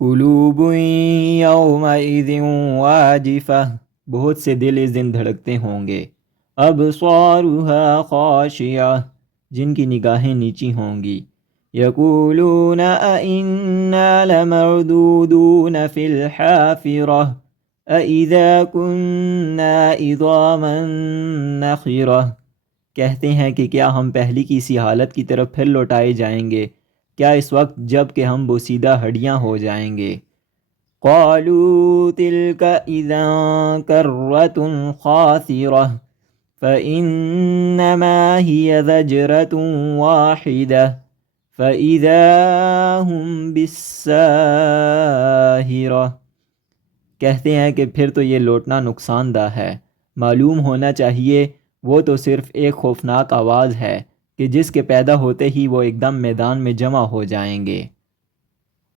कुलूबुन यौमइज़िन वाजिफ़ा, बहुत से दिल इस दिन धड़कते होंगे। अबसारुहा खाशिया, जिनकी निगाहें नीची होंगी। यक़ूलून अइन्ना लमरदूदून फ़िल हाफ़िरह अइज़ा कुन्ना इज़ामन नख़िरह, कहते हैं कि क्या हम पहली की इसी हालत की तरफ फिर लौटाए जाएंगे, क्या इस वक्त जब कि हम बोसीदा हड्डियाँ हो जाएंगे। क़ालू तिल्का इज़न कर्रतुन ख़ासिरह फ़इन्नमा हिय ज़जरतुन वाहिदह फ़इज़ा हुम बिस्साहिरह, कहते हैं कि फिर तो ये लौटना नुकसानदा है। मालूम होना चाहिए वो तो सिर्फ़ एक खौफनाक आवाज़ है कि जिसके पैदा होते ही वो एकदम मैदान में जमा हो जाएंगे।